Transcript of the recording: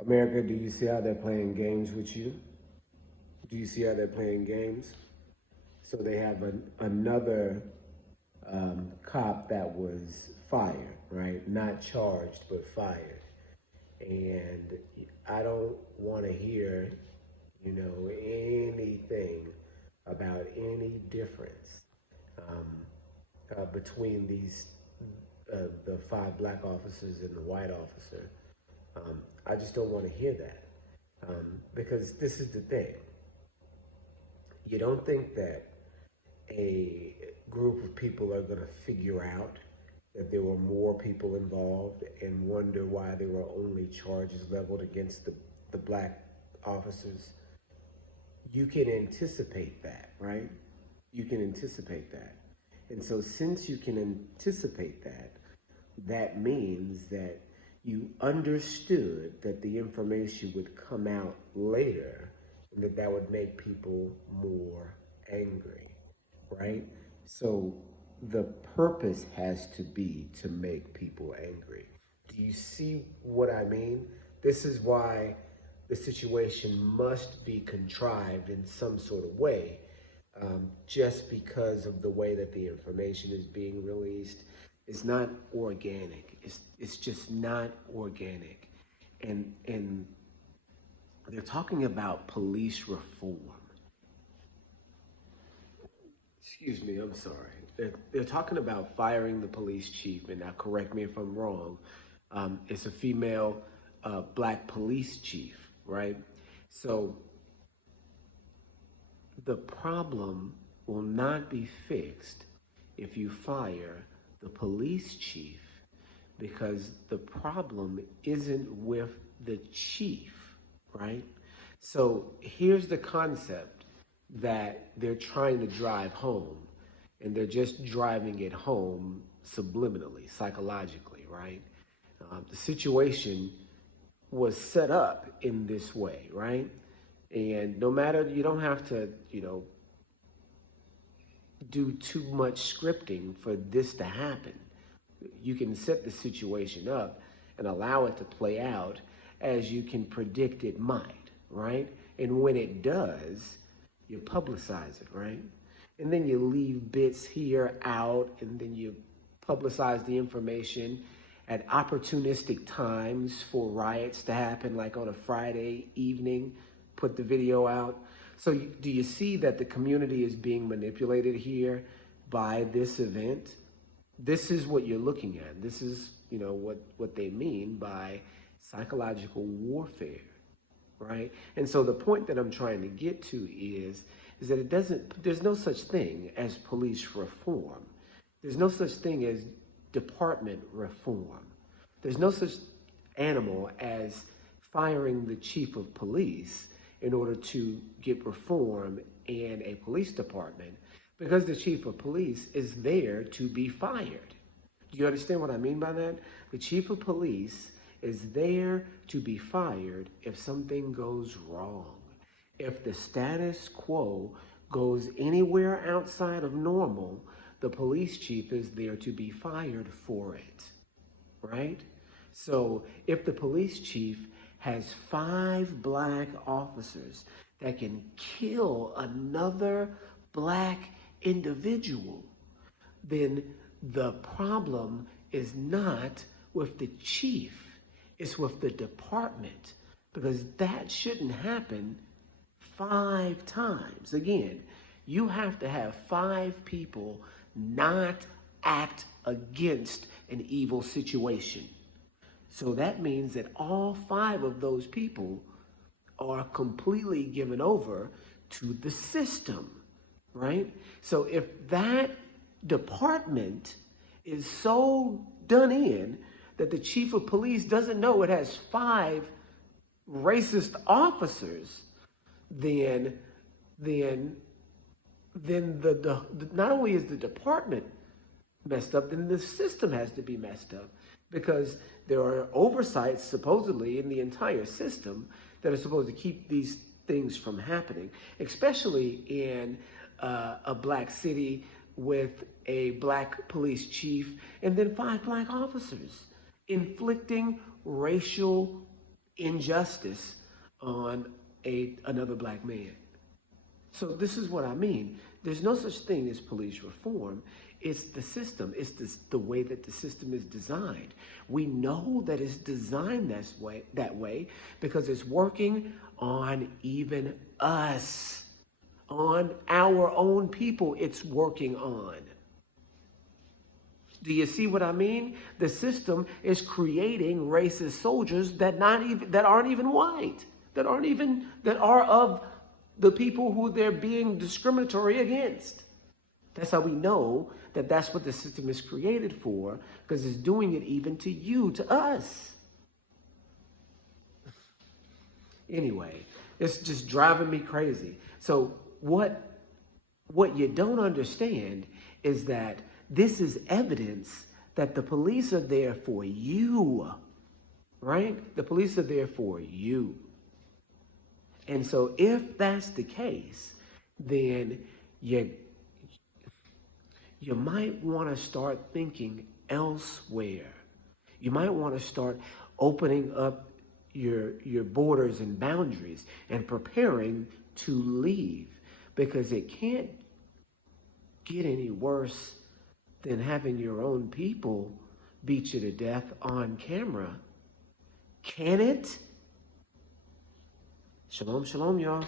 America, do you see how they're playing games with you? Do you see how they're playing games? So they have another cop that was fired, right? Not charged, but fired. And I don't want to hear, anything about any difference between the five black officers and the white officer. I just don't want to hear that because this is the thing. You don't think that a group of people are going to figure out that there were more people involved and wonder why there were only charges leveled against the black officers? You can anticipate that, right? You can anticipate that. And so, since you can anticipate that, that means that you understood that the information would come out later and that would make people more angry, right? So the purpose has to be to make people angry. Do you see what I mean? This is why the situation must be contrived in some sort of way, just because of the way that the information is being released. It's not organic. It's just not organic. And they're talking about police reform. Excuse me, I'm sorry. They're talking about firing the police chief, and now correct me if I'm wrong. It's a female black police chief, right? So the problem will not be fixed if you fire the police chief, because the problem isn't with the chief, right? So here's the concept that they're trying to drive home, and they're just driving it home subliminally, psychologically, right? The situation was set up in this way, right? And no matter, you don't have to, do too much scripting for this to happen. You can set the situation up and allow it to play out as you can predict it might, right? And when it does, you publicize it, right? And then you leave bits here out, and then you publicize the information at opportunistic times for riots to happen, like on a Friday evening, put the video out. So do you see that the community is being manipulated here by this event? This is what you're looking at. This is, what they mean by psychological warfare, right? And so the point that I'm trying to get to is that there's no such thing as police reform. There's no such thing as department reform. There's no such animal as firing the chief of police in order to get reform in a police department, because the chief of police is there to be fired. Do you understand what I mean by that? The chief of police is there to be fired if something goes wrong. If the status quo goes anywhere outside of normal, the police chief is there to be fired for it, right? So if the police chief has 5 black officers that can kill another black individual, then the problem is not with the chief, it's with the department, because that shouldn't happen 5 times. Again, you have to have 5 people not act against an evil situation. So that means that all 5 of those people are completely given over to the system, right? So if that department is so done in that the chief of police doesn't know it has 5 racist officers, then not only is the department messed up, then the system has to be messed up, because there are oversights supposedly in the entire system that are supposed to keep these things from happening, especially in a black city with a black police chief and then 5 black officers inflicting racial injustice on another black man. So this is what I mean. There's no such thing as police reform. It's the system. It's the way that the system is designed. We know that it's designed that way because it's working on even us, on our own people. It's working on. Do you see what I mean? The system is creating racist soldiers that aren't even white, that are of the people who they're being discriminatory against. That's how we know that that's what the system is created for, because it's doing it even to you, to us. Anyway, it's just driving me crazy. So what you don't understand is that this is evidence that the police are there for you, right? The police are there for you. And so if that's the case, then you might want to start thinking elsewhere. You might want to start opening up your borders and boundaries and preparing to leave, because it can't get any worse than having your own people beat you to death on camera. Can it? Shalom, shalom, y'all.